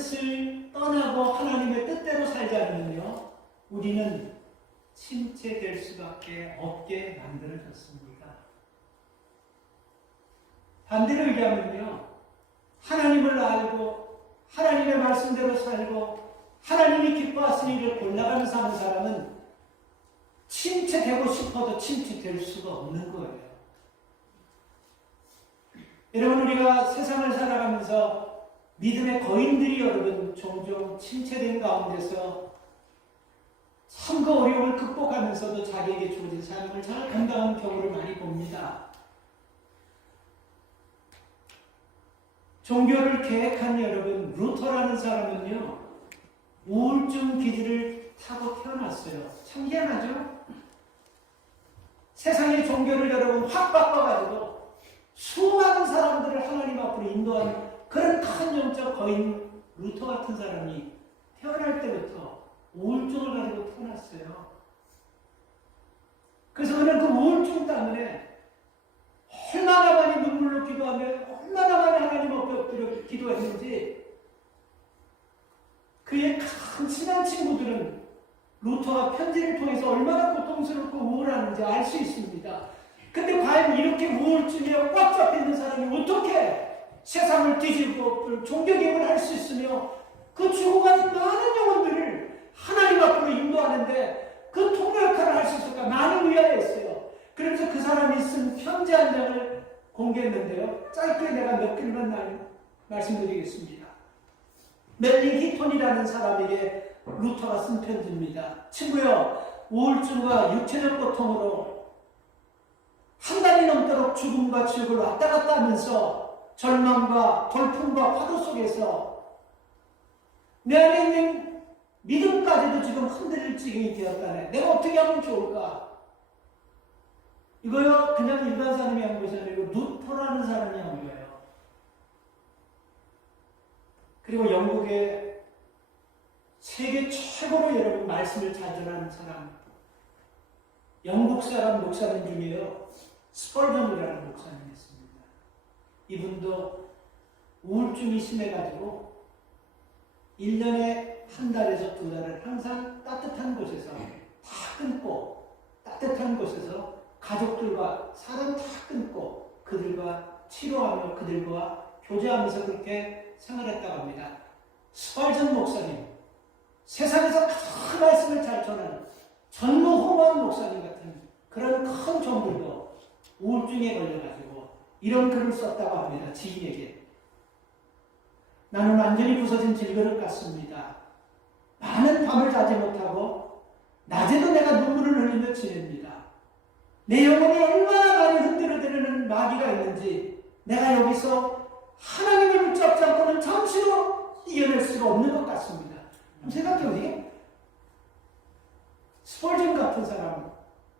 뜻을 떠나고 하나님의 뜻대로 살지 않으면요, 우리는 침체될 수밖에 없게 만들어졌습니다. 반대로 얘기하면요, 하나님을 알고 하나님의 말씀대로 살고 하나님이 기뻐하시는 일을 골라가는 사람은 침체되고 싶어도 침체될 수가 없는 거예요. 여러분, 우리가 세상을 살아가면서 믿음의 거인들이 여러분 종종 침체된 가운데서 참그 어려움을 극복하면서도 자기에게 주어진 삶을 잘 감당하는 경우를 많이 봅니다. 종교를 계획한 여러분, 루터라는 사람은요, 우울증 기질을 타고 태어났어요. 참 희한하죠? 세상의 종교를 여러분 확 바꿔가지고 수많은 사람들을 하나님 앞으로 인도한 그런 큰 영적 거인 루터 같은 사람이 태어날 때부터 우울증을 가지고 태어났어요. 그래서 그는 그 우울증 때문에 얼마나 많이 눈물로 기도하며 얼마나 많이 하나님 앞에 엎드려 기도했는지 그의 큰 친한 친구들은 루터가 편지를 통해서 얼마나 고통스럽고 우울한지 알 수 있습니다. 근데 과연 이렇게 우울증에 꽉 잡혀있는 사람이 어떻게 세상을 뒤집고 종교개혁을 할 수 있으며 그 죽어가는 많은 영혼들을 하나님 앞으로 인도하는데 그 통로 역할을 할 수 있을까 많이 의아했어요. 그래서 그 사람이 쓴 편지 한 장을 공개했는데요. 짧게 내가 몇 개만 말씀드리겠습니다. 멜링 히톤이라는 사람에게 루터가 쓴 편지입니다. 친구여, 우울증과 육체적 고통으로 한 달이 넘도록 죽음과 지옥을 왔다 갔다 하면서 절망과 돌풍과 파도 속에서 내 안에 있는 믿음까지도 지금 흔들릴 지경이 되었다네. 내가 어떻게 하면 좋을까? 이거요, 그냥 일반 사람이 한 것이 아니고 루터라는 사람이 한 거예요. 그리고 영국의 세계 최고로 여러분 말씀을 잘 전하는 사람, 영국 사람 목사님 중에요, 스펄전이라는 목사님이 있습니다. 이분도 우울증이 심해가지고 1년에 한 달에서 2달을 항상 따뜻한 곳에서 다 끊고, 따뜻한 곳에서 가족들과 사람 다 끊고 그들과 치료하며 그들과 교제하면서 그렇게 생활했다고 합니다. 스펄전 목사님, 세상에서 큰 말씀을 잘 전하는 전무후무한 목사님 같은 그런 큰 종들도 우울증에 걸려가지고 이런 글을 썼다고 합니다. 지인에게. 나는 완전히 부서진 질그릇 같습니다. 많은 밤을 자지 못하고 낮에도 내가 눈물을 흘리며 지냅니다. 내 영혼이 얼마나 많이 흔들어대는 마귀가 있는지 내가 여기서 하나님을 붙잡지 않고는 잠시도 이겨낼 수가 없는 것 같습니다. 한번 생각해보세요. 스펄전 같은 사람,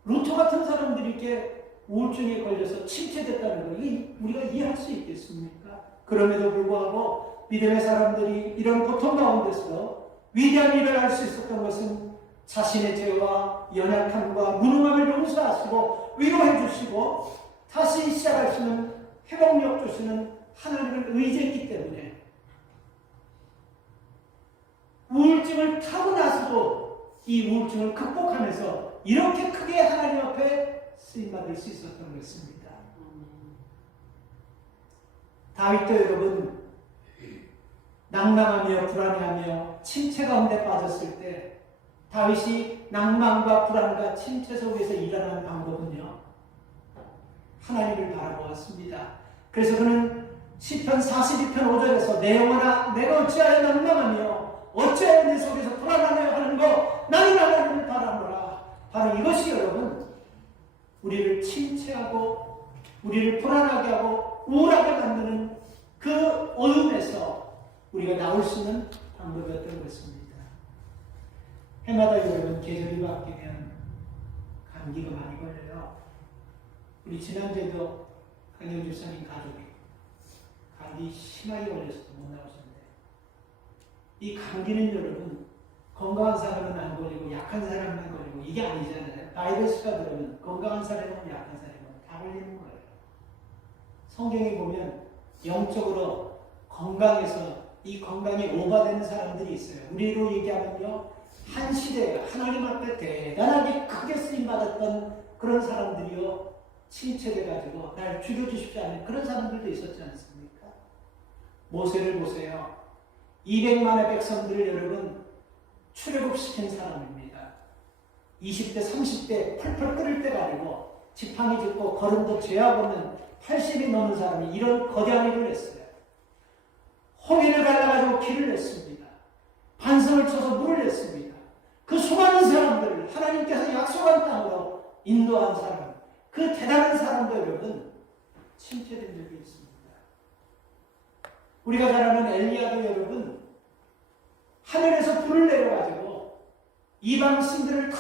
루터 같은 사람들이 이렇게 우울증에 걸려서 침체됐다는 걸 우리가 이해할 수 있겠습니까? 그럼에도 불구하고 믿음의 사람들이 이런 고통 가운데서 위대한 일을 할 수 있었던 것은 자신의 죄와 연약함과 무능함을 용서하시고 위로해 주시고 다시 시작할 수 있는 회복력 주시는 하나님을 의지했기 때문에 우울증을 타고 나서도 이 우울증을 극복하면서 이렇게 크게 하나님 앞에 쓰임받을 수 있었던 것입니다. 다윗도 여러분 낭망하며 불안해하며 침체 가운데 빠졌을 때 다윗이 낭만과 불안과 침체 속에서 일어나는 방법은요, 하나님을 바라보았습니다. 그래서 그는 시편 42편 5절에서 내 영혼아 내가 어찌하여 낭망하며 어찌하여 내 속에서 불안하며 하는 거 나는 하나님을 바라보라. 바로 이것이 여러분 우리를 침체하고 우리를 불안하게 하고 우울하게 만드는 그 어둠에서 우리가 나올 수 있는 방법이었던 것입니다. 해마다 여러분 계절이 바뀌면 감기가 많이 걸려요. 우리 지난주에도 강영 집사님 가족이 감기 심하게 걸려서 못 나오셨는데 이 감기는 여러분 건강한 사람은 안 걸리고 약한 사람만 걸리고 이게 아니잖아요. 바이러스가 들어오면 건강한 사람은 약한 사람은 다 걸리는 거예요. 성경에 보면 영적으로 건강해서 이 건강이 오버되는 사람들이 있어요. 우리로 얘기하면요, 한 시대에 하나님 앞에 대단하게 크게 쓰임받았던 그런 사람들이요, 침체돼가지고 날 죽여주십시오 하는 그런 사람들도 있었지 않습니까? 모세를 보세요. 200만의 백성들을 여러분 출애굽시킨 사람입니다. 20대, 30대 펄펄 끓을 때 가지고 지팡이 짚고 걸음도 죄악 없는 80이 넘는 사람이 이런 거대한 일을 했어요. 홍해를 갈라가지고 길을 냈습니다. 반성을 쳐서 물을 냈습니다. 그 수많은 사람들을 하나님께서 약속한 땅으로 인도한 사람, 그 대단한 사람도 여러분 침체된 적이 있습니다. 우리가 잘 아는 엘리야도 여러분 하늘에서 불을 내려가지고 이방 신들을 다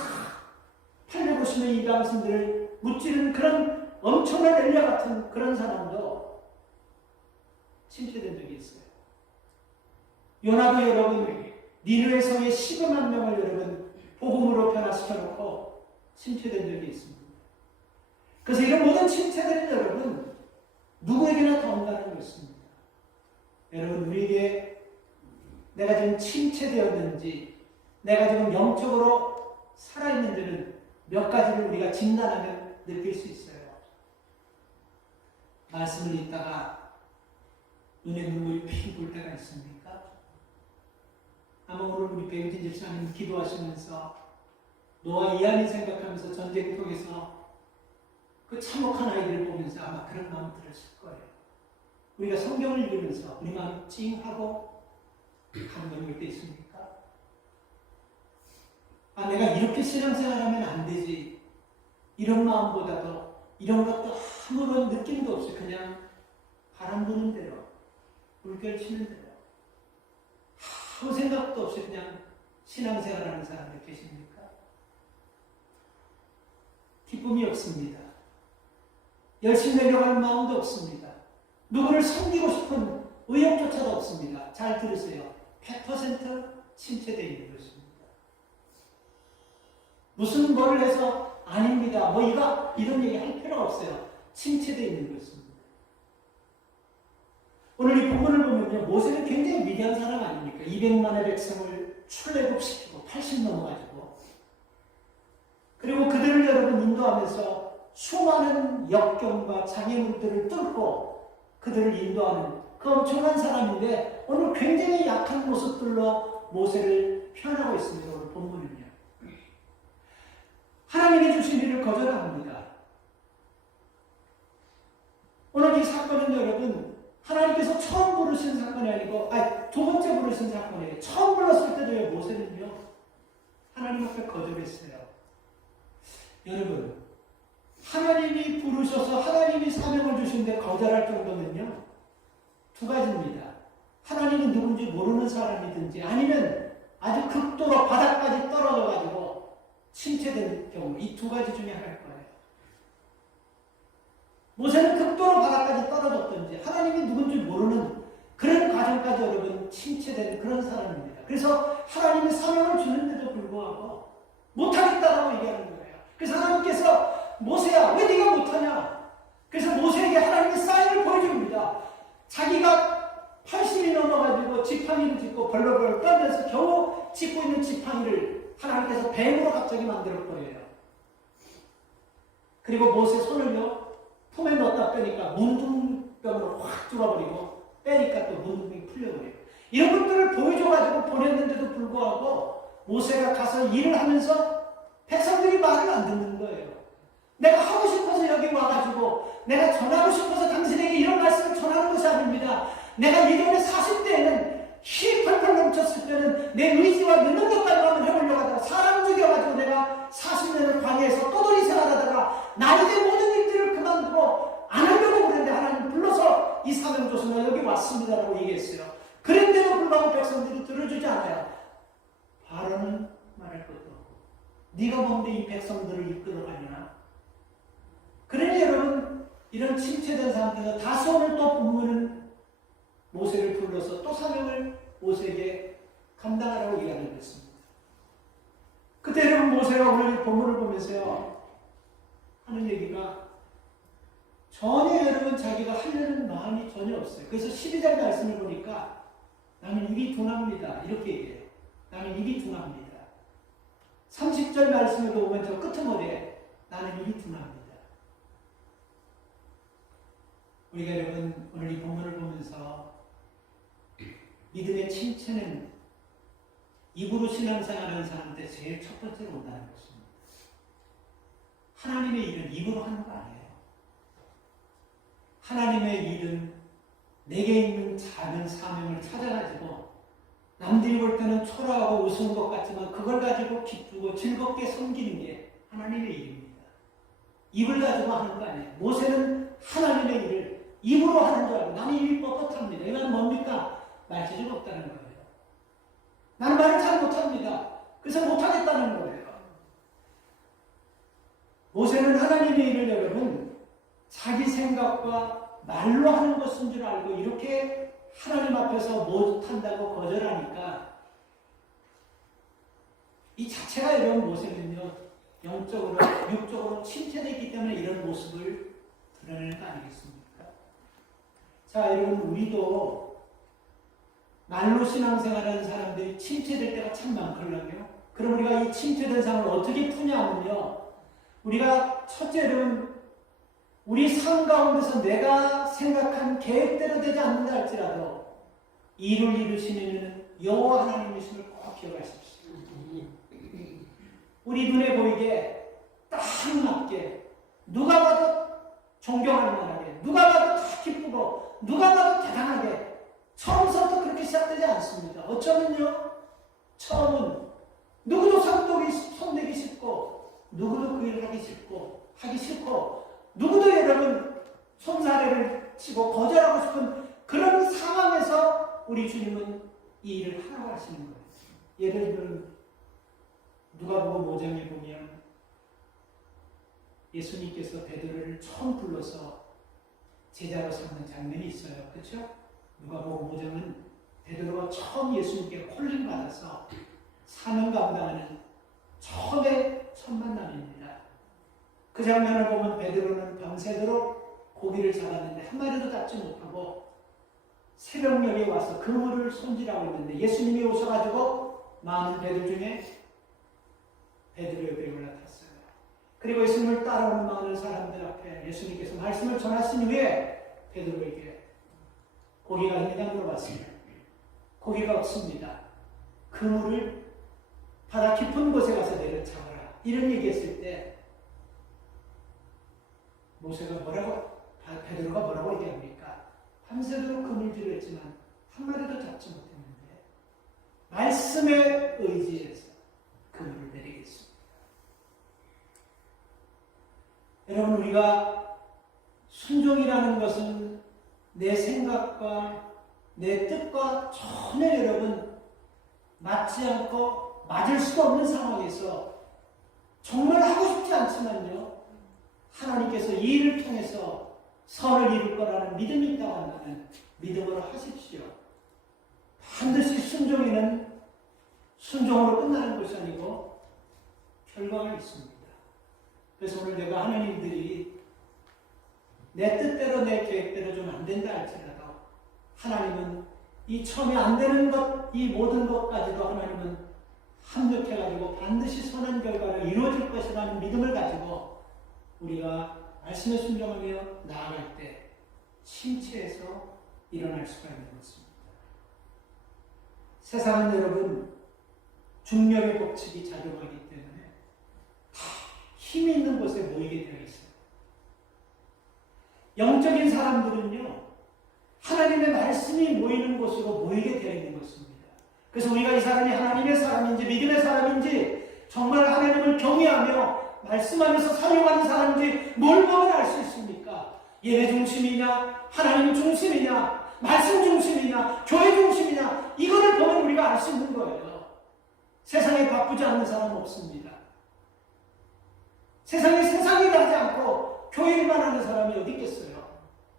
850명 이방 신들을 무찌르는 그런 엄청난 엘리야 같은 그런 사람도 침체된 적이 있어요. 요나도 여러분 니느웨 성에 15만 명을 여러분 복음으로 변화시켜놓고 침체된 적이 있습니다. 그래서 이런 모든 침체들은 여러분 누구에게나 다 온다는 것입니다. 여러분 우리에게 내가 지금 침체되었는지 내가 지금 영적으로 살아있는지는 몇 가지를 우리가 진단하면 느낄 수 있어요. 말씀을 읽다가 눈에 눈물이 핑 돌 때가 있습니까? 아마 오늘 우리 배우진 집사님 기도하시면서 노아 이한이 생각하면서 전쟁통에서 그 참혹한 아이들을 보면서 아마 그런 마음 들으실 거예요. 우리가 성경을 읽으면서 우리 마음 찡하고 감동이 올 때 있습니까? 아, 내가 이렇게 신앙생활하면 안 되지. 이런 마음보다도 이런 것도 아무런 느낌도 없이 그냥 바람 부는 대로 물결 치는 대로 아무 생각도 없이 그냥 신앙생활하는 사람들 계십니까? 기쁨이 없습니다. 열심히 내려가는 마음도 없습니다. 누구를 섬기고 싶은 의욕조차도 없습니다. 잘 들으세요. 100% 침체되어 있는 것입니다. 무슨 뭐를 해서 아닙니다. 뭐 이런 얘기 할 필요가 없어요. 침체되어 있는 것입니다. 오늘 이 본문을 보면요, 모세는 굉장히 위대한 사람 아닙니까? 200만의 백성을 출애굽시키고 80 넘어가지고 그리고 그들을 여러분 인도하면서 수많은 역경과 장애물들을 뚫고 그들을 인도하는 그 엄청난 사람인데 오늘 굉장히 약한 모습들로 모세를 표현하고 있습니다. 오늘 본문은요. 하나님이 주신 일을 거절합니다. 오늘 이 사건은 여러분 하나님께서 처음 부르신 사건이 아니고 두 번째 부르신 사건이에요. 처음 불렀을 때도요 모세는요 하나님 앞에 거절했어요. 여러분 하나님이 부르셔서 하나님이 사명을 주신데 거절할 정도면요 두 가지입니다. 하나님은 누군지 모르는 사람이든지 아니면 아주 극도로 바닥까지 떨어져가지고 침체된 경우 이 두 가지 중에 하나일 거예요. 모세는 극도로 바닥까지 떨어졌든지 하나님이 누군지 모르는 그런 과정까지 여러분 침체된 그런 사람입니다. 그래서 하나님이 사명을 주는데도 불구하고 못하겠다라고 얘기하는 거예요. 그래서 하나님께서 모세야 왜 네가 못하냐? 그래서 모세에게 하나님의 사인을 보여줍니다. 자기가 80이 넘어가지고 지팡이를 짚고 벌렁벌렁 떨면서 겨우 짚고 있는 지팡이를 하나님께서 뱀으로 갑자기 만들어버려요. 그리고 모세 손을요 품에 넣었다 빼니까 문둥병으로 확 뚫어버리고 빼니까 또 문둥병이 풀려버려요. 이런 것들을 보여줘가지고 보냈는데도 불구하고 모세가 가서 일을 하면서 백성들이 말을 안 듣는 거예요. 내가 하고 싶어서 여기 와가지고 내가 전하고 싶어서 당신에게 이런 말씀을 전하는 것이 아닙니다. 내가 이전에 40대에는 힘이 펄펄 넘쳤을 때는 내 의지와 내 능력까지 한번 해보려고 하다가 사람 죽여가지고 내가 40년을 광야에서 떠돌이 생활하다가 나이대 모든 일들을 그만두고 안 하려고 그랬는데 하나님 불러서 이 사명 줘서 내가 여기 왔습니다라고 얘기했어요. 그런데도 불구하고 백성들이 들어주지 않아요. 바로는 말할 것도 없고 네가 뭔데 이 백성들을 이끌어가냐. 그러니 여러분 이런 침체된 상태에서 다시 오늘 또 본문은 모세를 불러서 또 사명을 모세에게 감당하라고 얘기하는 것입니다. 그때 여러분 모세가 오늘 본문을 보면서요 하는 얘기가 전혀 여러분 자기가 하려는 마음이 전혀 없어요. 그래서 12절 말씀을 보니까 나는 입이 둔합니다. 이렇게 얘기해요. 나는 입이 둔합니다. 30절 말씀에도 보면 저 끄트머리에 나는 입이 둔합니다. 우리가 여러분 오늘 이 본문을 보면서 믿음의 침체는 입으로 신앙생활하는 사람한테 제일 첫 번째로 온다는 것입니다. 하나님의 일은 입으로 하는 거 아니에요. 하나님의 일은 내게 있는 작은 사명을 찾아가지고 남들이 볼 때는 초라하고 우스운 것 같지만 그걸 가지고 기쁘고 즐겁게 섬기는 게 하나님의 일입니다. 입을 가지고 하는 거 아니에요. 모세는 하나님의 일을 입으로 하는 줄 알고 나는 입이 뻣뻣합니다. 이건 뭡니까? 말재주가 없다는 거예요. 나는 말을 잘 못합니다. 그래서 못하겠다는 거예요. 모세는 하나님의 일을 여러분 자기 생각과 말로 하는 것인 줄 알고 이렇게 하나님 앞에서 못한다고 거절하니까 이 자체가 여러분 모세는요 영적으로 육적으로 침체되기 때문에 이런 모습을 드러내는 거 아니겠습니까? 자 여러분 우리도 말로 신앙생활하는 사람들이 침체될 때가 참 많거든요. 그럼 우리가 이 침체된 상황을 어떻게 푸냐면요. 우리가 첫째는 우리 삶 가운데서 내가 생각한 계획대로 되지 않는다 할지라도 일을 이루시는 여호와 하나님이심을 꼭 기억하십시오. 우리 눈에 보이게 딱 맞게 누가 봐도 존경할 만하게 누가 봐도 다 기쁘고 누가 봐도 대단하게 처음부터 그렇게 시작되지 않습니다. 어쩌면요 처음은 누구도 손대기 싫고 누구도 그 일을 하기 싫고 누구도 여러분 손사래를 치고 거절하고 싶은 그런 상황에서 우리 주님은 이 일을 하라고 하시는 거예요. 예를 들면 누가복음 5장에 보면 예수님께서 베드로를 처음 불러서 제자로 삼는 장면이 있어요. 그렇죠? 누가복음 5장은 베드로가 처음 예수님께 콜링 받아서 사명 감당하는 처음의 첫 만남입니다. 그 장면을 보면 베드로는 밤새도록 고기를 잡았는데 한 마리도 잡지 못하고 새벽녘에 와서 그물을 손질하고 있는데 예수님이 오셔가지고 많은 배들 중에 베드로 옆에 올라탔어요. 그리고 예수님을 따라오는 많은 사람들 앞에 예수님께서 말씀을 전하신 후에 베드로에게 고기가 있느냐 물어봤습니다. 고기가 없습니다. 그물을 바다 깊은 곳에 가서 내려잡아라. 이런 얘기했을 때 베드로가 뭐라고 얘기합니까? 밤새도록 그물질을 했지만 한 마리도 잡지 못했는데 말씀에 의지해서 그물을 내리겠습니다. 여러분 우리가 순종이라는 것은 내 생각과 내 뜻과 전혀 여러분 맞지 않고 맞을 수가 없는 상황에서 정말 하고 싶지 않지만요 하나님께서 이 일을 통해서 선을 이룰 거라는 믿음이 있다고 한다면 믿음으로 하십시오. 반드시 순종에는 순종으로 끝나는 것이 아니고 결과가 있습니다. 그래서 오늘 내가 하나님들이 내 뜻대로 내 계획대로 좀 안 된다 할지라도 하나님은 이 처음에 안 되는 것, 이 모든 것까지도 하나님은 합력해가지고 반드시 선한 결과를 이루어질 것이라는 믿음을 가지고 우리가 말씀에 순종하며 나아갈 때 침체에서 일어날 수가 있는 것입니다. 세상은 여러분 중력의 법칙이 작용하기 때문에 다 힘이 있는 곳에 모이게 되어 있어요. 영적인 사람들은요 하나님의 말씀이 모이는 곳으로 모이게 되어 있는 것입니다. 그래서 우리가 이 사람이 하나님의 사람인지 믿음의 사람인지 정말 하나님을 경외하며 말씀하면서 사용하는 사람인지 뭘 보면 알 수 있습니까? 예배 중심이냐 하나님 중심이냐 말씀 중심이냐 교회 중심이냐 이거를 보면 우리가 알 수 있는 거예요. 세상에 바쁘지 않는 사람은 없습니다. 세상에 세상이 가지 않고 교회만 하는 사람이 어디 있겠어요?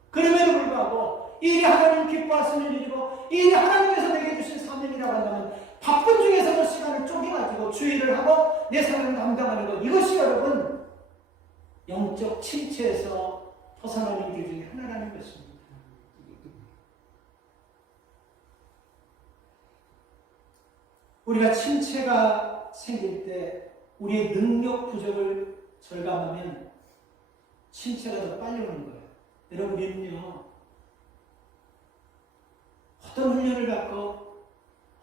그럼에도 불구하고 이 일이 하나님 기뻐하시는 일이고 이 일이 하나님께서 내게 주신 사명이라고 한다면 바쁜 중에서도 시간을 쪼개가지고 주의를 하고 내 사명을 감당하는 것 이것이 여러분 영적 침체에서 벗어나는 길 중에 하나라는 것입니다. 우리가 침체가 생길 때 우리의 능력 부족을 절감하면 침체가 더 빨리 오는 거예요. 여러분, 우리는요, 어떤 훈련을 받고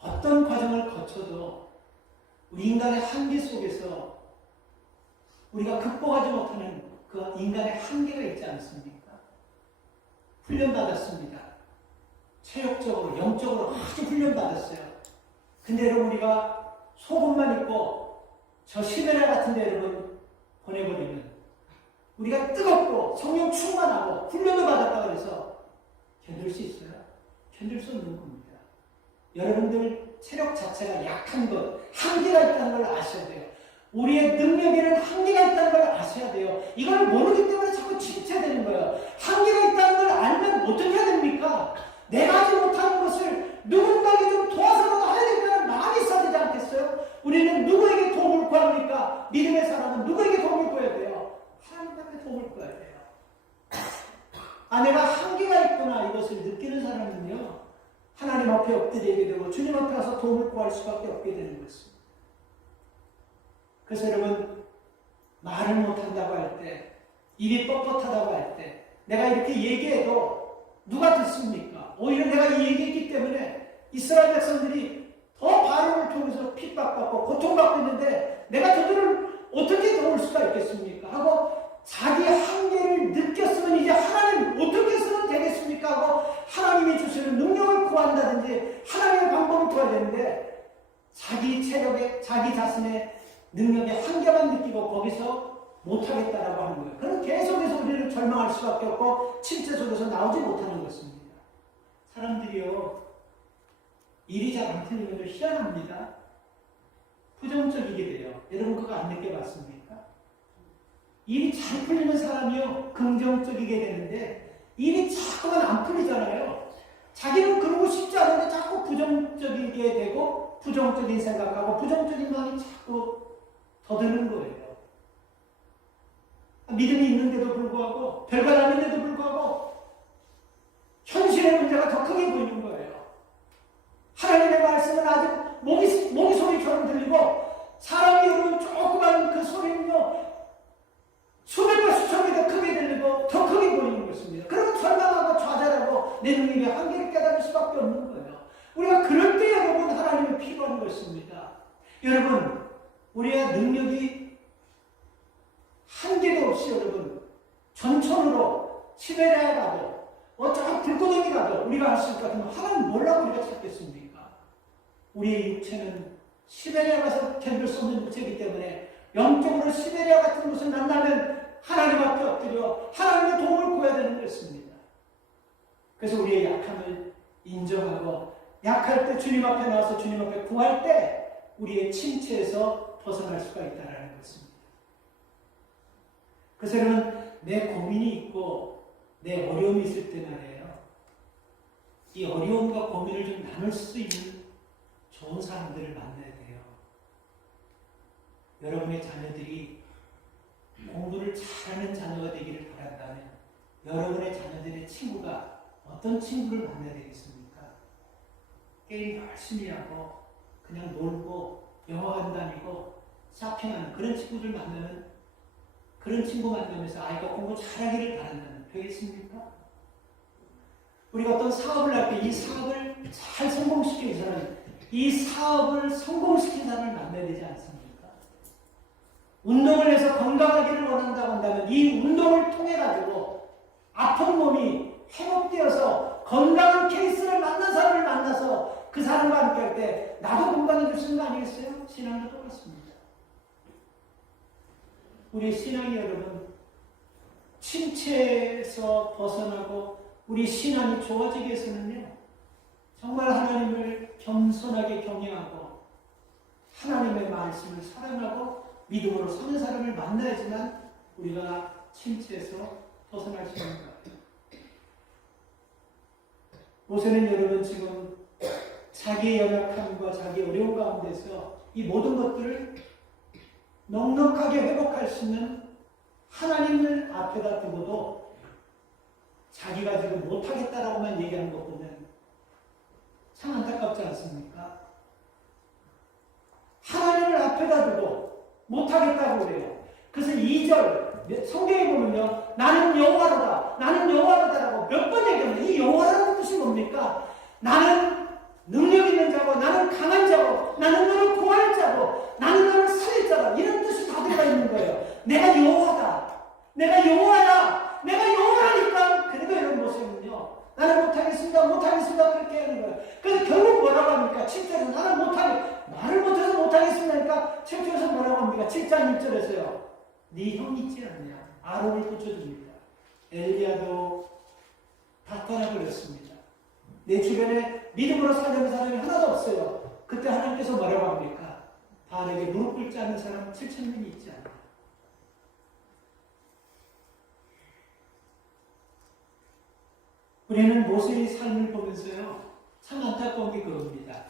어떤 과정을 거쳐도 우리 인간의 한계 속에서 우리가 극복하지 못하는 그 인간의 한계가 있지 않습니까? 훈련받았습니다. 체력적으로, 영적으로 아주 훈련받았어요. 근데 여러분, 우리가 속옷만 입고 저 시베리아 같은 데 여러분 보내버리면 우리가 뜨겁고 성령 충만하고 훈련을 받았다고 해서 견딜 수 있어요? 견딜 수 없는 겁니다. 여러분들 체력 자체가 약한 것, 한계가 있다는 걸 아셔야 돼요. 우리의 능력에는 한계가 있다는 걸 아셔야 돼요. 이걸 모르기 때문에 자꾸 침체되는 거예요. 한계가 있다는 걸 알면 어떻게 해야 됩니까? 내가 하지 못하는 것을 누군가에게 좀 도와서라도 해야 된다는 마음이 있어야 되지 않겠어요? 우리는 누구에게 도움을 구합니까? 믿음의 사람은 누구에게 도움을 구해야 돼요? 하나님한테 도움을 구해야 돼요. 내가 한계가 있구나 이것을 느끼는 사람은요, 하나님 앞에 엎드리게 되고 주님 앞에 가서 도움을 구할 수밖에 없게 되는 것입니다. 그래서 여러분, 말을 못한다고 할 때, 입이 뻣뻣하다고 할 때, 내가 이렇게 얘기해도 누가 듣습니까? 오히려 내가 이 얘기했기 때문에 이스라엘 백성들이 더 바로를 통해서 핍박받고 고통받고 있는데 내가 저들을 어떻게 도울 수가 있겠습니까? 하고 자기 한계를 느꼈으면 이제 하나님 어떻게 해서는 되겠습니까? 하고 하나님이 주시는 능력을 구한다든지 하나님의 방법을 구해야 되는데 자기 체력에, 자기 자신의 능력의 한계만 느끼고 거기서 못하겠다라고 하는 거예요. 그럼 계속해서 우리는 절망할 수밖에 없고 침체 속에서 나오지 못하는 것입니다. 사람들이요, 일이 잘 안 풀리면 희한합니다. 부정적이게 돼요. 여러분 그거 안 느껴봤습니까? 일이 잘 풀리는 사람이요, 긍정적이게 되는데 일이 자꾸만 안 풀리잖아요. 자기는 그러고 싶지 않은데 자꾸 부정적이게 되고 부정적인 생각하고 부정적인 마음이 자꾸 더드는 거예요. 믿음이 있는데도 불구하고 별거 아닌데도 불구하고 현실의 문제가 더 크게 보이는 거예요. 하나님의 말씀은 아직 모기 소리처럼 들리고 사람이 여러분 조그만 그 소리는요 수백과 수천 배 더 크게 들리고 더 크게 보이는 것입니다. 그러면 절망하고 좌절하고 내 능력의 한계를 깨달을 수밖에 없는 거예요. 우리가 그럴 때 여러분 하나님이 필요한 것입니다. 여러분 우리의 능력이 한계도 없이 여러분 전천으로 시베리아에 가도 어쩌면 불구덩이 가도 우리가 할 수 있을 것 같으면 하나님 뭐라고 우리가 찾겠습니까? 우리의 육체는 시베리아 가서 견딜 수 없는 육체이기 때문에 영적으로 시베리아 같은 곳을 만나면 하나님 앞에 엎드려 하나님의 도움을 구해야 되는 것입니다. 그래서 우리의 약함을 인정하고 약할 때 주님 앞에 나와서 주님 앞에 구할 때 우리의 침체에서 벗어날 수가 있다는 것입니다. 그래서 여러분 내 고민이 있고 내 어려움이 있을 때 말이에요. 이 어려움과 고민을 좀 나눌 수 있는 좋은 사람들을 만나야 돼요. 여러분의 자녀들이 공부를 잘하는 자녀가 되기를 바란다면 여러분의 자녀들의 친구가 어떤 친구를 만나야 되겠습니까? 게임 열심히 하고 그냥 놀고 영화관 다니고 쇼핑하는 그런 친구들 만나면 그런 친구 만나면서 아이가 공부 잘하기를 바란다면 되겠습니까? 우리가 어떤 사업을 할 때 이 사업을 잘 성공시키기 위해서는 이 사업을 성공시킨 사람을 만나야 되지 않습니까? 운동을 해서 건강하기를 원한다고 한다면 이 운동을 통해 가지고 아픈 몸이 회복되어서 건강한 케이스를 만난 사람을 만나서 그 사람과 함께 할 때 나도 건강해질 수 있는 거 아니겠어요? 신앙도 똑같습니다. 우리의 신앙이 여러분 침체에서 벗어나고 우리 신앙이 좋아지기 위해서는요 정말 하나님을 겸손하게 경외하고 하나님의 말씀을 사랑하고 믿음으로 사는 사람을 만나야지만 우리가 침체에서 벗어날 수 있는 것 같아요. 모세는 여러분 지금 자기의 연약함과 자기의 어려움 가운데서 이 모든 것들을 넉넉하게 회복할 수 있는 하나님을 앞에다 두고도 자기가 지금 못하겠다라고만 얘기하는 것 보면 참 안타깝지 않습니까? 앞에다 두고 못하겠다고 그래요. 그래서 2절 성경에 보면요. 나는 여호와로다. 나는 여호와로다라고 몇 번 얘기합니다. 이 여호와라는 뜻이 뭡니까? 나는 능력 있는 자고 나는 강한 자고 나는 너를 구할 자고 나는 너를 살릴 자다. 이런 뜻이 다 들어가 있는 거예요. 내가 여호와다. 내가 여호와야. 내가 여호와니까. 그래도 이런 모습은요. 나는 못하겠습니다. 못하겠습니다. 그렇게 하는 거예요. 그래서 결국 뭐라고 합니까? 7절에서 나는 못하겠 말을 못해서 못하겠습니다니까 7절에서 뭐라고 합니까? 7장 1절에서요. 네 형 있지 않냐? 아론을 고쳐줍니다. 엘리야도 다 떠나버렸습니다. 내 주변에 믿음으로 살려는 사람이 하나도 없어요. 그때 하나님께서 뭐라고 합니까? 바알에게 무릎 꿇지 않는 사람 7,000명이 있지 않냐? 우리는 모세의 삶을 보면서요. 참 안타까운 게 그겁니다.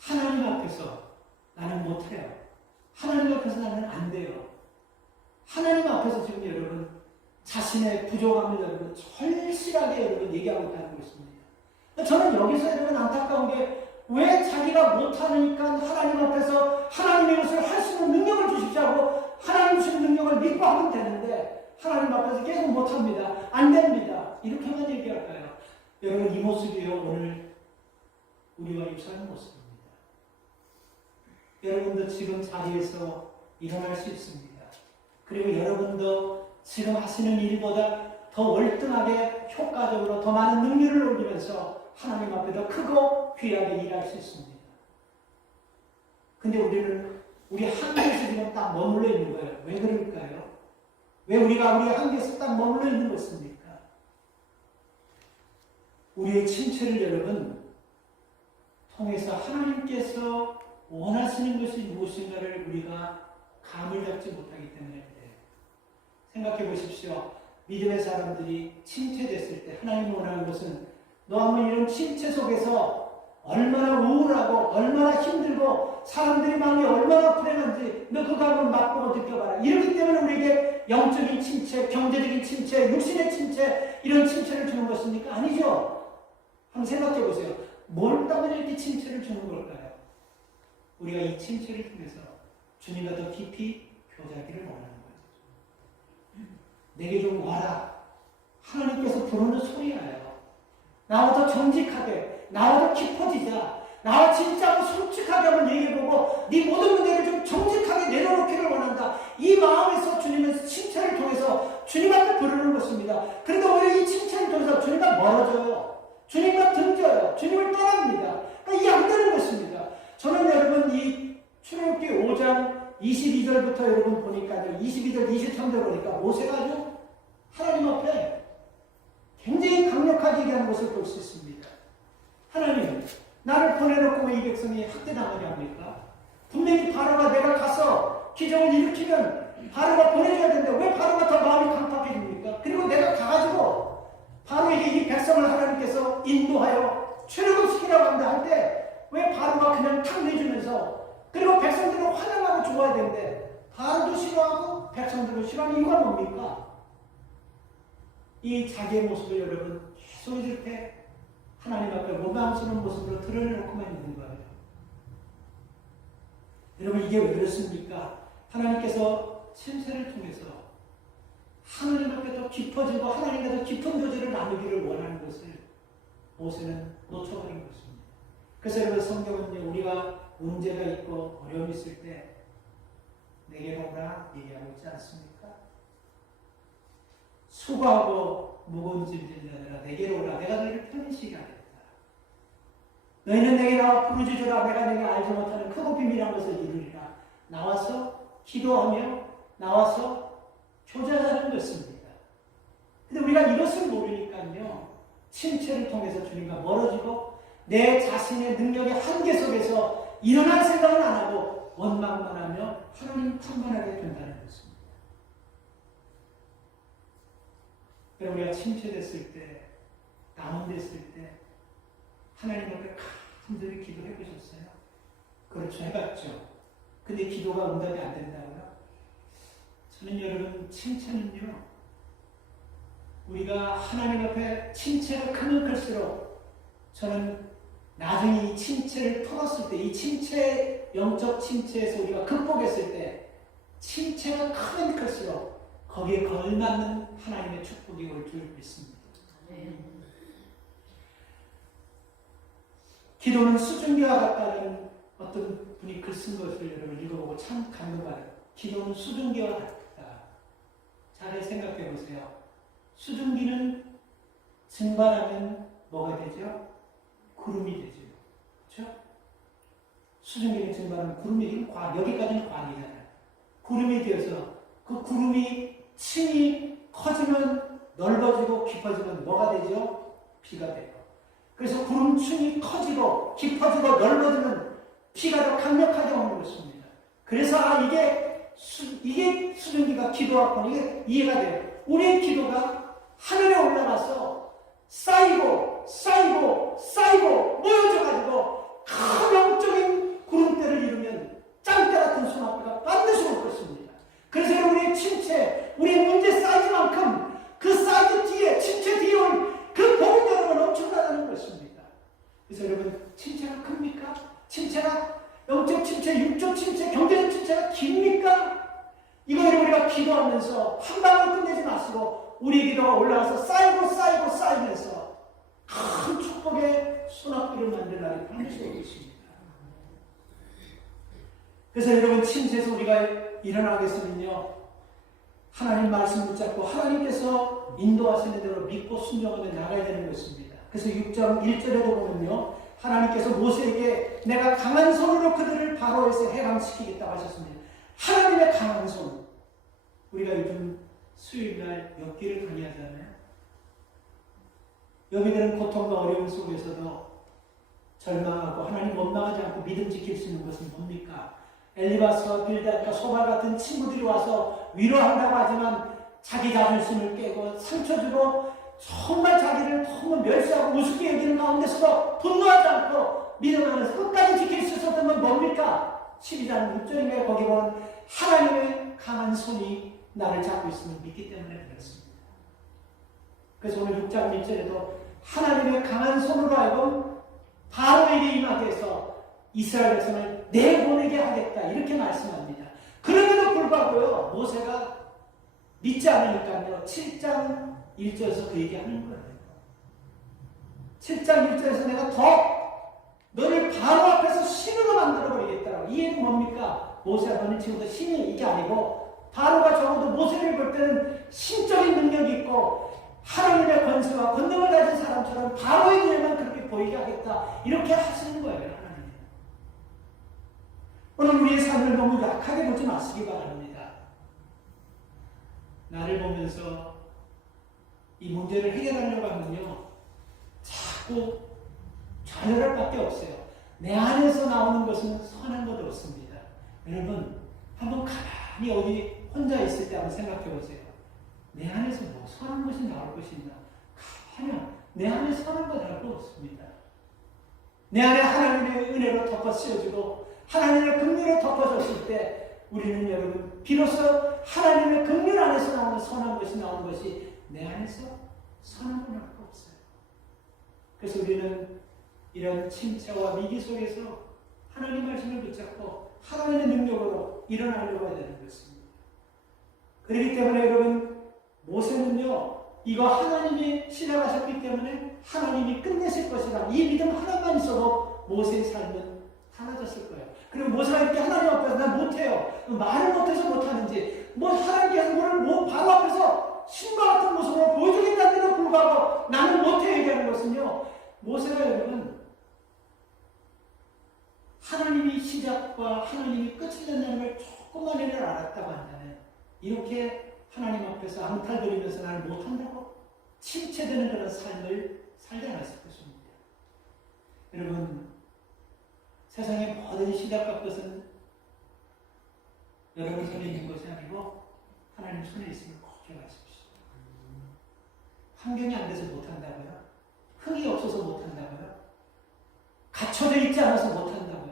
하나님 앞에서 나는 못해요. 하나님 앞에서 나는 안 돼요. 하나님 앞에서 지금 여러분 자신의 부족함을 여러분 절실하게 여러분 얘기하고 있다는 것입니다. 저는 여기서 여러분 안타까운 게 왜 자기가 못하니까 하나님 앞에서 하나님의 것을 할 수 있는 능력을 주십시오 하고 하나님 주신 능력을 믿고 하면 되는데 하나님 앞에서 계속 못합니다. 안 됩니다. 이렇게만 얘기할까요? 여러분 이 모습이요 오늘 우리와 유사한 모습입니다. 여러분도 지금 자리에서 일어날 수 있습니다. 그리고 여러분도 지금 하시는 일보다 더 월등하게 효과적으로 더 많은 능률을 올리면서 하나님 앞에 더 크고 귀하게 일할 수 있습니다. 근데 우리는 우리 한계에서 지금 딱 머물러 있는 거예요. 왜 그럴까요? 왜 우리가 우리 한계에서 딱 머물러 있는 것입니까? 우리의 침체를 여러분 통해서 하나님께서 원하시는 것이 무엇인가를 우리가 감을 잡지 못하기 때문에 그래요. 생각해 보십시오. 믿음의 사람들이 침체됐을 때 하나님 원하는 것은 너 한번 이런 침체 속에서 얼마나 우울하고 얼마나 힘들고 사람들이 마음이 얼마나 불행한지 너 그거 한번 맛보고 느껴봐라. 이렇기 때문에 우리에게 영적인 침체, 경제적인 침체, 육신의 침체 이런 침체를 주는 것입니까? 아니죠. 한번 생각해 보세요. 뭘 때문에 이렇게 침체를 주는 걸까요? 우리가 이 침체를 통해서 주님과 더 깊이 교제하기를 원하는 거죠. 내게 좀 와라. 하나님께서 부르는 소리예요. 나와 더 정직하게, 나와 더 깊어지자. 나와 진짜로 솔직하게 한번 얘기해보고 네 모든 문제를 좀 정직하게 내려놓기를 원한다. 이 마음에서 주님의 칭찬을 통해서 주님 앞에 부르는 것입니다. 그런데 오히려 이 칭찬을 통해서 주님과 멀어져요. 주님과 등져요. 주님을 떠납니다. 그러니까 이게 안 되는 것입니다. 저는 여러분 이 출애굽기 5장 22절부터 여러분 보니까요. 22절, 23절 보니까 모세가 아주 하나님 앞에 굉장히 강력하게 얘기하는 것을 볼 수 있습니다. 하나님, 나를 보내놓고 왜 이 백성이 학대당하게 합니까? 분명히 바로가 내가 가서 기적을 일으키면 바로가 보내줘야 되는데 왜 바로가 더 마음이 강팍해집니까? 그리고 내가 가가지고 바로에게 이 백성을 하나님께서 인도하여 출애굽시키라고 한다 할 때 왜 바로가 그냥 탁 내주면서 그리고 백성들은 환영하고 좋아야 되는데 바로도 싫어하고 백성들도 싫어하는 이유가 뭡니까? 이 자기의 모습을 여러분 계속 이렇게 하나님 앞에 원망스러운 모습으로 드러내놓고만 있는 거예요. 여러분 이게 왜 그렇습니까? 하나님께서 침체를 통해서 하나님 앞에 더 깊어지고 하나님과 더 깊은 교제를 나누기를 원하는 것을 모세는 놓쳐버린 것입니다. 그래서 여러분 성경은요 우리가 문제가 있고 어려움이 있을 때 내게로 오라 얘기하고 있지 않습니까? 수고하고 무거운 짐 진 자들아 내게로 오라 내가 너희를 편히 하겠다. 너희는 내게 나와 부르짖으라 내가 내게 알지 못하는 크고 비밀한 것을 이루리라. 나와서 기도하며 나와서 교제하자는 것입니다. 근데 우리가 이것을 모르니까요 침체를 통해서 주님과 멀어지고 내 자신의 능력의 한계 속에서 일어날 생각은 안 하고 원망만 하며 하나님 탐만하게 된다는 것입니다. 여러분 우리가 침체됐을 때 다운됐을 때 하나님 앞에 간절히 기도해 보셨어요? 그렇죠. 해봤죠. 근데 기도가 응답이 안 된다고요? 저는 여러분 침체는요 우리가 하나님 앞에 침체가 크면 클수록 저는 나중에 이 침체를 풀었을 때, 이 침체, 영적 침체에서 우리가 극복했을 때, 침체가 크면 클수록 거기에 걸맞는 하나님의 축복이 올 줄 믿습니다. 기도는 수증기와 같다는 어떤 분이 글 쓴 것을 여러분 읽어보고 참 감동받아요. 기도는 수증기와 같다. 잘 생각해 보세요. 수증기는 증발하면 뭐가 되죠? 구름이 되죠. 그렇죠? 수증기는 증발하면 구름이 되고, 여기까지는 광이잖아요. 구름이 되어서 그 구름이 층이 커지면 넓어지고 깊어지면 뭐가 되죠? 비가 돼요. 그래서 구름층이 커지고 깊어지고 넓어지면 비가 더 강력하게 오는 것입니다. 그래서 이게 수증기가 기도하고 이게 이해가 돼요. 우리의 기도가 하늘에 올라가서 쌓이고 모여져가지고 큰 영적인 구름대를 이루면 짱대 같은 수확비가 반드시 올 것입니다. 그래서 우리의 침체, 우리의 문제 쌓이는 만큼 그 쌓이는 뒤에, 침체 뒤에 올 그 복음 여러분 엄청나다는 것입니다. 그래서 여러분, 침체가 큽니까? 침체가 영적 침체, 육적 침체, 경제적 침체가 깁니까? 이거를 우리가 기도하면서 한 방울 끝내지 마시고 우리 기도가 올라가서 쌓이면서 큰 축복의 수납비를 만들 날이 반드시 오겠습니다. 그래서 여러분, 침체에서 우리가 일어나겠으면요, 하나님 말씀 붙잡고 하나님께서 인도하시는 대로 믿고 순종하며 나가야 되는 것입니다. 그래서 6장 1절에도 보면요, 하나님께서 모세에게 내가 강한 손으로 그들을 바로에서 해방시키겠다고 하셨습니다. 하나님의 강한 손. 우리가 요즘 수요일날 엽기를 강의하잖아요. 여기들은 고통과 어려움 속에서도 절망하고 하나님 원망하지 않고 믿음 지킬 수 있는 것은 뭡니까? 엘리바스와 빌닷과 소발 같은 친구들이 와서 위로한다고 하지만 자기 자존심을 깨고 상처 주고 정말 자기를 너무 멸시하고 우습게 여기는 가운데서도 분노하지 않고 믿음 안에서 끝까지 지킬 수 있었던 건 뭡니까? 12장 6절인가요? 거기 보면 하나님의 강한 손이 나를 잡고 있음을 믿기 때문에 그렇습니다. 그래서 오늘 6장 1절에도 하나님의 강한 손으로 하여금 바로에게 임하게 해서 이스라엘 백성을 내보내게 하겠다, 이렇게 말씀합니다. 그럼에도 불구하고요, 모세가 믿지 않으니까요, 7장 1절에서 그 얘기하는 거예요. 7장 1절에서 내가 더 너를 바로 앞에서 신으로 만들어버리겠다라고. 이해는 뭡니까? 모세가 너는 지금도 신이 이게 아니고, 바로가 적어도 모세를 볼 때는 신적인 능력이 있고 하나님의 권세와 권능을 가진 사람처럼 바로의 눈에만 그렇게 보이게 하겠다, 이렇게 하시는 거예요. 하나님. 오늘 우리의 삶을 너무 약하게 보지 마시기 바랍니다. 나를 보면서 이 문제를 해결하려고 하면요, 자꾸 좌절할 밖에 없어요. 내 안에서 나오는 것은 선한 것 없습니다. 여러분, 한번 가만히 어디 혼자 있을 때 한번 생각해 보세요. 내 안에서 뭐 선한 것이 나올 것이 있나? 가만히 내 안에 선한 것 나올 거 없습니다. 내 안에 하나님의 은혜로 덮어 씌워주고 하나님의 긍휼로 덮어줬을 때 우리는 여러분 비로소 하나님의 긍휼 안에서 나오는 선한 것이 나오는 것이 내 안에서 선한 것 나올 거 없어요. 그래서 우리는 이런 침체와 위기 속에서 하나님 말씀을 붙잡고 하나님의 능력으로 일어나려고 해야 되는 것입니다. 그렇기 때문에 여러분, 모세는요, 이거 하나님이 시작하셨기 때문에 하나님이 끝내실 것이라 이 믿음 하나만 있어도 모세의 삶은 달라졌을 거예요. 그리고 모세가 이렇게 하나님 앞에서 난 못해요. 말을 못해서 못하는지, 하나님께서 뭐 바로 앞에서 신과 같은 모습으로 보여주겠다는데도 불구하고 나는 못해 얘기하는 것은요, 모세가 여러분 하나님이 시작과 하나님이 끝이 된다는 걸 조금만이라도 알았다고 한다면 이렇게 하나님 앞에서 앙탈거리면서 나를 못한다고 침체되는 그런 삶을 살지 않았을 것입니다. 여러분, 세상의 모든 시작과 끝은 여러분 손에 있는 것이 아니고 하나님 손에 있음을 꼭 기억하십시오. 환경이 안 돼서 못한다고요? 흥이 없어서 못한다고요? 갖춰져 있지 않아서 못한다고요?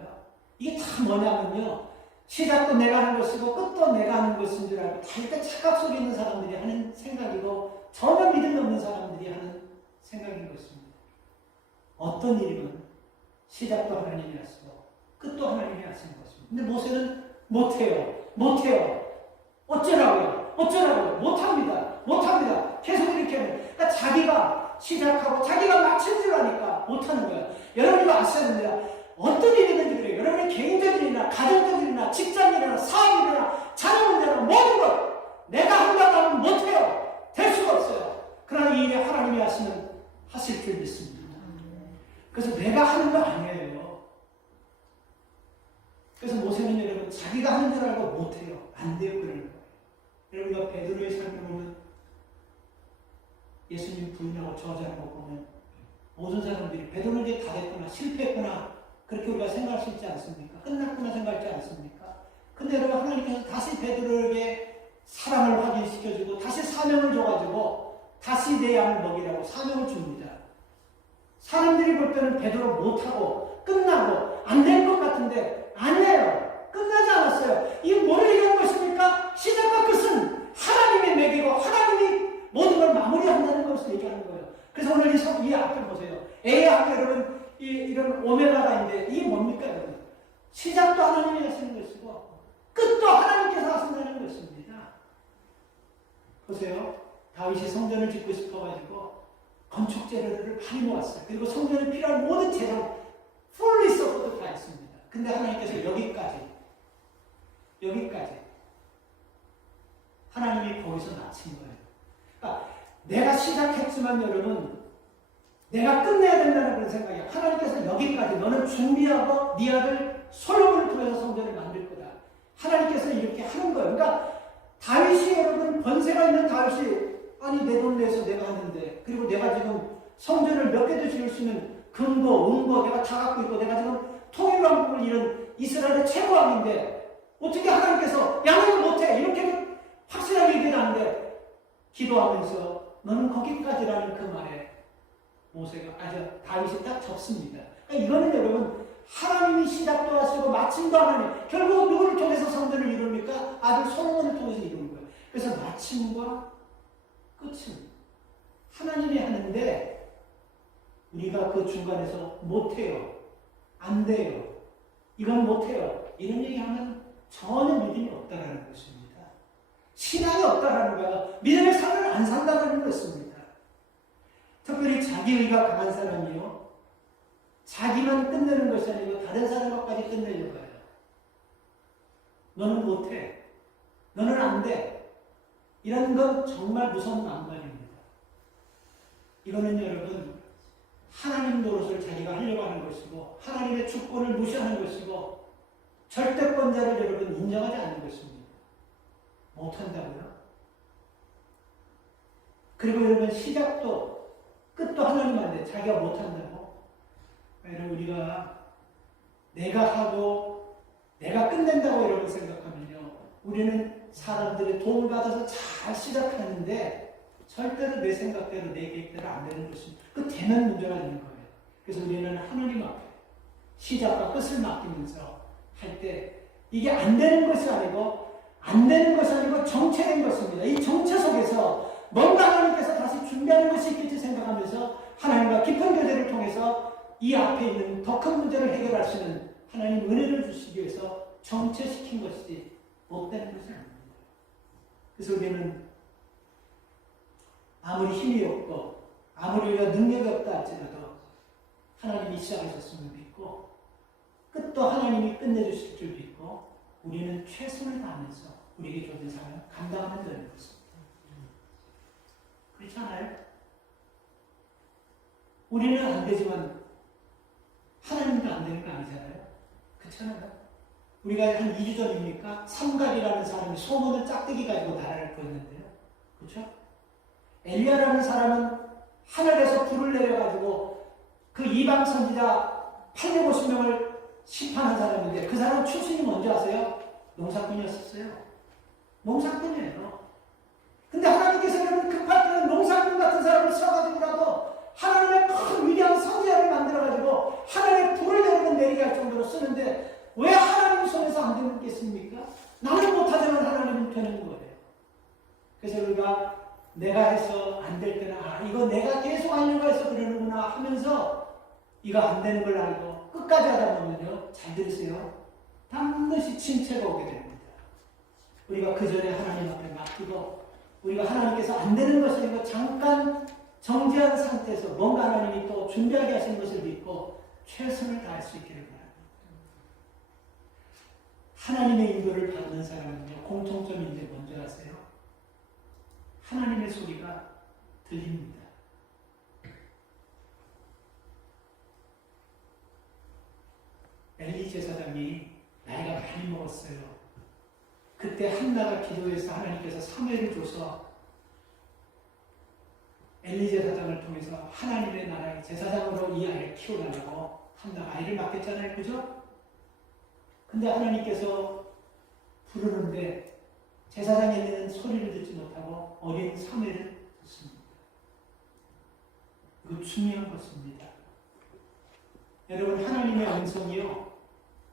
이게 다 뭐냐면요, 시작도 내가 하는 것이고 끝도 내가 하는 것인 줄 알고 다 일단 착각 속에 있는 사람들이 하는 생각이고 전혀 믿음이 없는 사람들이 하는 생각인 것입니다. 어떤 일이건 시작도 하나님이 하시고 끝도 하나님이 하시는 것입니다. 근데 모세는 못해요. 어쩌라고요? 못합니다. 계속 이렇게 하면 그러니까 자기가 시작하고 자기가 마친 줄 아니까 못하는 거야. 여러분이 아셔야 됩니다. 어떤 일이든지 그래요. 여러분의 개인적인 일이나 가정적인 일이나 직장일이나 사업일이나 자녀 문제나 모든 것 내가 한다고 하면 못해요. 될 수가 없어요. 그러나 이 일에 하나님이 하실 줄 믿습니다. 그래서 내가 하는 거 아니에요. 그래서 모세는 여러분 자기가 하는 줄 알고 못해요. 안 돼요. 그러는 거예요. 여러분과 베드로의 삶을 보면 예수님 부인하고 저자라고 보면 모든 사람들이 베드로는 이제 다 됐구나, 실패했구나 그렇게 우리가 생각할 수 있지 않습니까? 끝났구나 생각하지 않습니까? 근데 여러분 하나님께서 다시 베드로에게 사랑을 확인시켜주고 다시 사명을 줘가지고 다시 내 양을 먹이라고 사명을 줍니다. 사람들이 볼 때는 베드로 못하고 끝나고 안 될 것 같은데 아니에요. 끝나지 않았어요. 이게 뭐를 얘기하는 것입니까? 시작과 끝은 하나님이 매기고 하나님이 모든 걸 마무리한다는 것을 얘기하는 거예요. 그래서 오늘 이 앞에 보세요. A하고 여러분 이런 오메가가 있는데 이게 뭡니까 여러분? 시작도 하나님이 하시는 것이고 끝도 하나님께서 하신다는 것입니다. 보세요. 다윗이 성전을 짓고 싶어가지고 건축 재료를 많이 모았어요. 그리고 성전에 필요한 모든 재료 풀리 서포트 다 했습니다. 근데 하나님께서 여기까지 하나님이 거기서 마친 거예요. 그러니까 내가 시작했지만 여러분 내가 끝내야 된다는 그런 생각이야. 하나님께서 여기까지 너는 준비하고 네 아들 솔로몬을 통해서 성전을 만들 거다. 하나님께서 이렇게 하는 거예요. 그러니까 다윗이 여러분 권세가 있는 다윗이 아니 내 돈 내서 내가 하는데 그리고 내가 지금 성전을 몇 개도 지을 수 있는 금고, 은고 내가 다 갖고 있고 내가 지금 통일왕국을 이룬 이스라엘의 최고왕인데 어떻게 하나님께서 야는 못해 이렇게 확실하게 얘기하는데 기도하면서 너는 거기까지라는 그 말에 다윗이 딱 접습니다. 그러니까 이거는 여러분 하나님이 시작도 하시고 마침도 하나님 결국 누구를 통해서 성전을 이룹니까? 아들 솔로몬을 통해서 이루는 거예요. 그래서 마침과 끝은 하나님이 하는데 우리가 그 중간에서 못해요. 안 돼요. 이건 못해요. 이런 얘기하면 전혀 믿음이 없다라는 것입니다. 신앙이 없다라는 거야. 믿음의 삶을 안 산다는 것입니다. 특별히 자기의가 강한 사람이요. 자기만 끝내는 것이 아니고 다른 사람까지 끝내려고 해요. 너는 못해. 너는 안 돼. 이런 건 정말 무서운 낭만입니다. 이거는 여러분 하나님 노릇을 자기가 하려고 하는 것이고 하나님의 주권을 무시하는 것이고 절대권자를 여러분 인정하지 않는 것입니다. 못한다고요? 그리고 여러분 시작도 끝도 하나님한테 자기가 못한다고? 여러분 우리가 내가 하고 내가 끝낸다고 여러분 생각하면요 우리는 사람들의 도움을 받아서 잘 시작하는데 절대로 내 생각대로 내 계획대로 안 되는 것입니다. 그 되는 문제가 되는 거예요. 그래서 우리는 하나님 앞에 시작과 끝을 맡기면서 할 때 이게 안 되는 것이 아니고 정체된 것입니다. 이 정체 속에서 뭔가 하나님께서 다시 준비하는 것이 있겠지 생각하면서 하나님과 깊은 교제를 통해서 이 앞에 있는 더 큰 문제를 해결할 수 있는 하나님 은혜를 주시기 위해서 정체시킨 것이지 못되는 것이 아닙니다. 그래서 우리는 아무리 힘이 없고 아무리 우리가 능력이 없다 할지라도 하나님이 시작하셨음을 믿고 끝도 하나님이 끝내주실 줄 믿고 우리는 최선을 다하면서 우리에게 주어진 삶을 감당하면 되는 것입니다. 그렇지 않아요? 우리는 안 되지만 하나님도 안 되는 거 아니잖아요? 그렇잖아요? 우리가 한 2주 전입니까? 삼갈이라는 사람이 소문을 짝대기 가지고 나라를 구했는데요. 그렇죠? 엘리야라는 사람은 하늘에서 불을 내려가지고 그 이방 선지자 850명을 심판한 사람인데 그 사람 출신이 뭔지 아세요? 농사꾼이었었어요. 농사꾼이에요. 근데 하나님께서 급할 때는 농사꾼 같은 사람을 써가지고라도 하나님의 큰 위대한 선지자를 만들어가지고 하나님의 불을 내리게 할 정도로 쓰는데 왜 하나님 손에서 안 되겠습니까? 나는 못하지만 하나님은 되는 거예요. 그래서 우리가 내가 해서 안 될 때는 이거 내가 계속 하려고 해서 그러는구나 하면서 이거 안 되는 걸 알고 끝까지 하다 보면요, 잘 들으세요. 반드시 침체가 오게 됩니다. 우리가 그 전에 하나님 앞에 맡기고 우리가 하나님께서 안 되는 것을 잠깐 정지한 상태에서 뭔가 하나님이 또 준비하게 하신 것을 믿고 최선을 다할 수 있기를 바랍니다. 하나님의 인도를 받는 사람은요, 공통점인데 뭔지 아세요? 하나님의 소리가 들립니다. 엘리 제사장이 나이가 많이 먹었어요. 그때 한나가 기도해서 하나님께서 사무엘을 줘서 엘리 제사장을 통해서 하나님의 나라의 제사장으로 이 아이를 키워달라고 한나가 아이를 맡겼잖아요. 그죠? 근데 하나님께서 부르는데 제사장에 있는 소리를 듣지 못하고 어린 사무엘을 듣습니다. 이거 중요한 것입니다. 여러분, 하나님의 음성이요,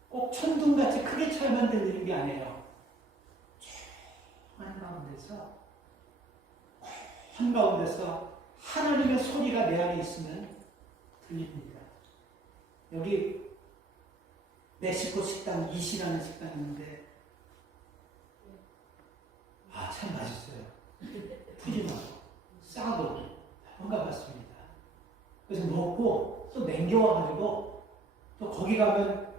꼭 천둥같이 크게 쳐야만 들리는 게 아니에요. 한가운데서 하나님의 소리가 내 안에 있으면 들립니다. 여기 멕시코 식당 이시라는 식당이 있는데 참 맛있어요. 푸짐하고 싸고 한번 가봤습니다. 그래서 먹고 또 남겨와가지고 또 거기 가면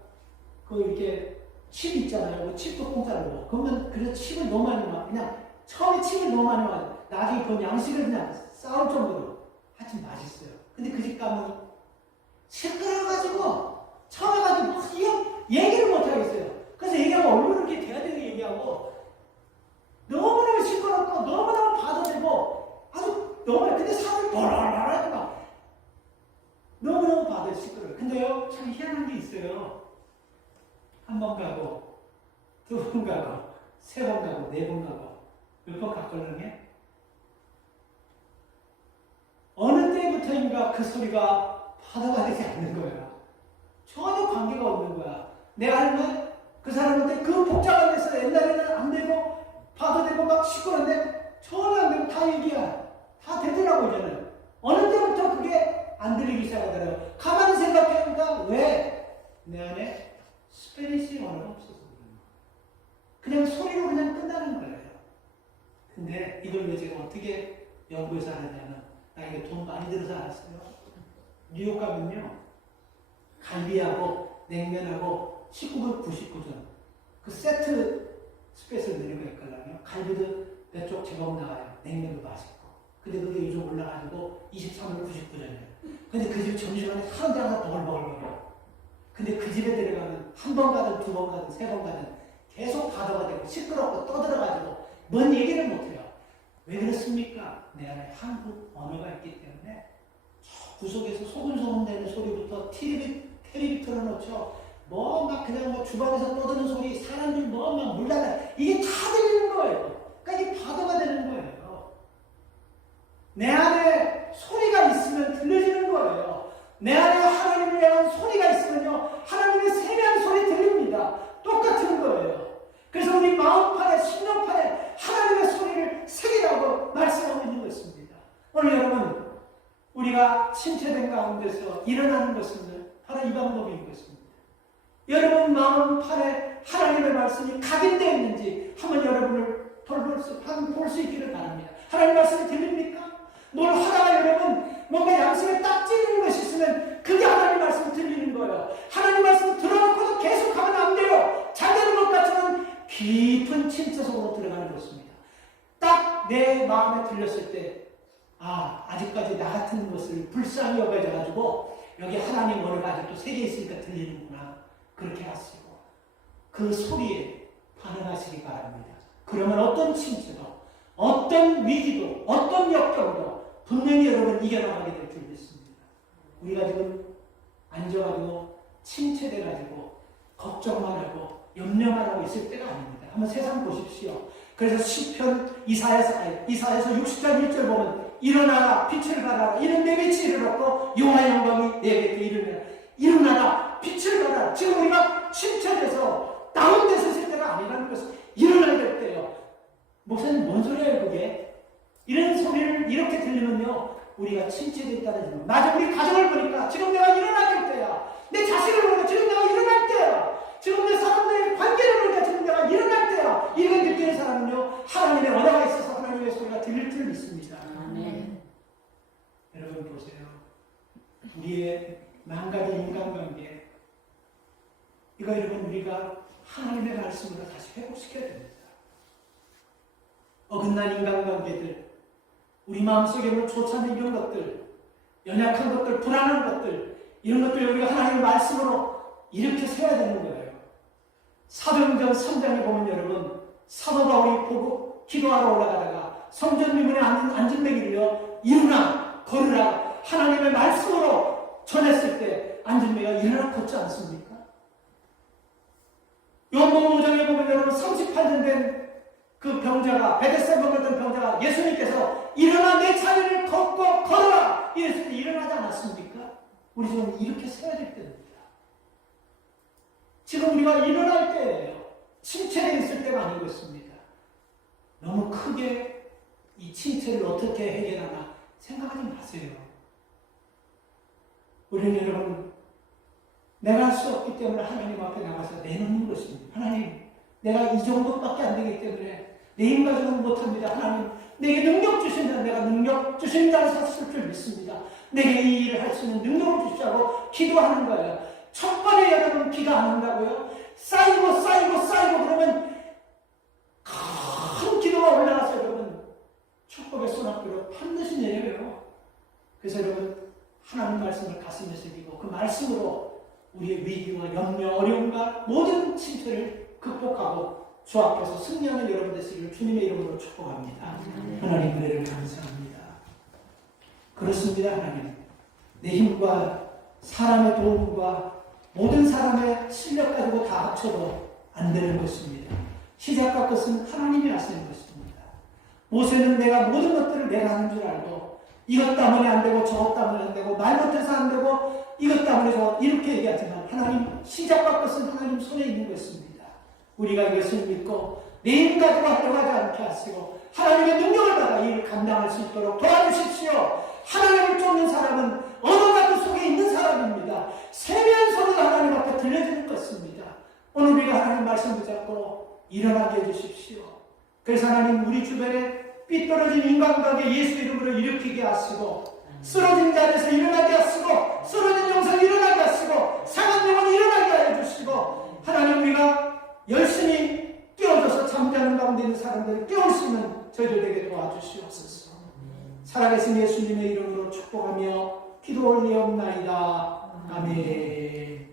그 이렇게 칩 있잖아요. 그 칩도 공짜로 먹어. 그러면 그래서 칩을 너무 많이 먹어. 그냥 처음에 칩을 너무 많이 먹어. 나중에 그 양식을 그냥 싸울 정도로 하여튼 맛있어요. 근데 그 집 가면 시끄러워가지고 처음에 가지고 막 얘기를 못 하겠어요. 그래서 얘기하면 얼굴을 이렇게 대야 되게 얘기하고 너무너무 시끄럽고 너무너무 봐도 되고 아주 너무 근데 사람이 버라라라 막 너무너무 봐도 시끄러워요. 근데요, 참 희한한 게 있어요. 한 번 가고 두 번 가고 세 번 가고 네 번 가고 몇 번 갔걸랑해? 어느 때부터인가 그 소리가 파도가 되지 않는 거야. 전혀 관계가 없는 거야. 내가 알면 그 사람한테 그 복잡한 데서 옛날에는 안 되고 파도 되고 막 시끄러운데 전혀 안 되고 다 얘기야. 다 되더라고 이제는. 어느 때부터 그게 안 들리기 시작하더라고요. 가만히 생각해보니까 왜? 내 안에 스페니시 언어가 없어서 그냥 소리로 그냥 끝나는 거예요. 근데 이걸 왜 제가 어떻게 연구해서 알았냐면 나 이게 돈 많이 들어서 알았어요. 뉴욕 가면요, 갈비하고 냉면하고 19불 99전 그 세트 스페이스를 내는 거 있거든요. 갈비도 몇 쪽 제법 나와요. 냉면도 맛있고. 근데 그게 요즘 올라가지고 23불 99전이에요. 근데 그 집 점심시간에 사람들 하나 버글버글거려. 근데 그 집에 들어가면 한 번 가든 두 번 가든 세 번 가든 계속 바다가 되고 시끄럽고 떠들어가지고 뭔 얘기를 못해요. 왜 그렇습니까? 내 안에 한국 언어가 있기 때문에 저 구석에서 소근소근 되는 소리부터 테레비 틀어놓죠. 뭐 막 그냥 뭐 주방에서 떠드는 소리, 사람들 뭐 막 물다가 이게 다 들리는 거예요. 그러니까 이게 파도가 되는 거예요. 내 안에 소리가 있으면 들려지는 거예요. 내 안에 하나님을 향한 소리가 있으면요, 하나님의 세미한 소리 들립니다. 똑같은 거예요. 그래서 우리 마음판에, 심령판에 하나님의 소리를 새기라고 말씀하고 있는 것입니다. 오늘 여러분, 우리가 침체된 가운데서 일어나는 것은 바로 이 방법인 것입니다. 여러분 마음판에 하나님의 말씀이 각인되어 있는지 한번 여러분을 볼 수 있기를 바랍니다. 하나님 말씀이 들립니까? 뭘 하다가 여러분 뭔가 양심에 딱 찌르는 것이 있으면 그게 하나님 말씀이 들리는 거예요. 하나님 말씀 들어놓고도 계속하면 안 돼요. 잘 되는 것 같지만 깊은 침체 속으로 들어가는 것입니다. 딱 내 마음에 들렸을 때 아직까지 나 같은 것을 불쌍히 여겨져가지고 여기 하나님 언어가 아직도 새겨 있으니까 들리는구나. 그렇게 하시고 그 소리에 반응하시기 바랍니다. 그러면 어떤 침체도, 어떤 위기도, 어떤 역경도 분명히 여러분 이겨나가게 될 줄 믿습니다. 우리가 지금 앉아가지고 침체돼가지고 걱정만 하고 염려만 하고 있을 때가 아닙니다. 한번 세상 보십시오. 그래서 시편 이사야서 60장 1절 보면 일어나라 빛을 발하라 이는 내 빛이 이르렀고 용화의 영광이 내게 이르느니라. 일어나라 빛을 발하라. 지금 우리가 침체돼서 다운돼서 있을 때가 아니라는 것을 일어나야 될 때요. 목사님 뭔 소리예요 그게? 이런 소리를 이렇게 들리면요 우리가 침체됐다는 거. 나중에 우리 가정을 보니까 지금 내가 일어나야 될 때야. 내 자신을 보니까 지금 내가 일어날 때야. 지금 내 사람들의 관계를 보니까 지금 내가 일어날 때야. 이런 느끼는 사람은요, 하나님의 언어가 있어서 하나님의 소리가 들릴 줄 믿습니다. 아멘. 여러분 보세요. 우리의 망가진 인간관계, 이거 여러분 우리가 하나님의 말씀으로 다시 회복시켜야 됩니다. 어긋난 인간관계들, 우리 마음속에 있는 좋지않은 이런 것들, 연약한 것들, 불안한 것들, 이런 것들 우리가 하나님의 말씀으로 일으켜 세워야 되는 거예요. 사도행전 3장에 보면 여러분, 사도 바울이 보고 기도하러 올라가다가 성전 미문에 앉은 매기를요, 일어나 걸으라 하나님의 말씀으로 전했을 때 앉은 매가 일어나 걷지 않습니까? 요한복음 5장에 보면 여러분 38년 된 그 병자가, 베데스다 병했던 병자가 예수님께서 일어나 내 자리를 걷고 걸어라 이랬을 때 일어나지 않았습니까? 우리 지금 이렇게 서야 될 때입니다. 지금 우리가 일어날 때예요. 침체되어 있을 때가 아니고 있습니다. 너무 크게 이 침체를 어떻게 해결하나 생각하지 마세요. 우리는 여러분, 내가 할 수 없기 때문에 하나님 앞에 나가서 내놓는 것입니다. 하나님, 내가 이 정도밖에 안 되기 때문에 내 힘 가지고는 못합니다. 하나님, 내게 능력 주신다. 내가 능력 주신다는 사실을 줄 믿습니다. 내게 이 일을 할 수 있는 능력을 주시라고 기도하는 거예요. 첫 번에 여러분 기도 안 한다고요? 쌓이고 그러면 큰 기도가 올라가서 여러분 축복의 손앞으로 반드시 내려요. 그래서 여러분 하나님 말씀을 가슴에 새기고 그 말씀으로 우리의 위기와 염려, 어려움과 모든 침체를 극복하고 주 앞에서 승리하는 여러분 되시기를 주님의 이름으로 축복합니다. 하나님 은혜를 감사합니다. 그렇습니다. 하나님, 내 힘과 사람의 도움과 모든 사람의 실력 가지고 다 합쳐도 안 되는 것입니다. 시작과 끝은 하나님이 하시는 것입니다. 모세는 내가 모든 것들을 내가 하는 줄 알고 이것 때문에 안 되고 저것 때문에 안 되고 말 못해서 안 되고 이것 때문에 저 이렇게 얘기하지만 하나님 시작과 끝은 하나님 손에 있는 것입니다. 우리가 이것을 믿고 내 힘 가지고 하려고 하지 않게 하시고 하나님의 능력을 받아 이 일을 감당할 수 있도록 도와주십시오. 하나님을 쫓는 사람은 언어가 그 속에 있는 사람입니다. 세미한 소리가 하나님 앞에 들려지는 것입니다. 오늘 우리가 하나님 말씀 붙잡고 일어나게 해주십시오. 그래서 하나님 우리 주변에 삐뚤어진 인간관계 예수 이름으로 일으키게 하시고 쓰러진 자리에서 일어나게 하시고 쓰러진 영상 일어나게 하시고 상한 영혼 일어나게 해주시고 하나님 우리가 열심히 깨어져서 잠자는 가운데 있는 사람들을 깨울 수 있는 저희들에게 도와주시옵소서. 살아계신 예수님의 이름으로 축복하며 기도 올리옵나이다. 아멘.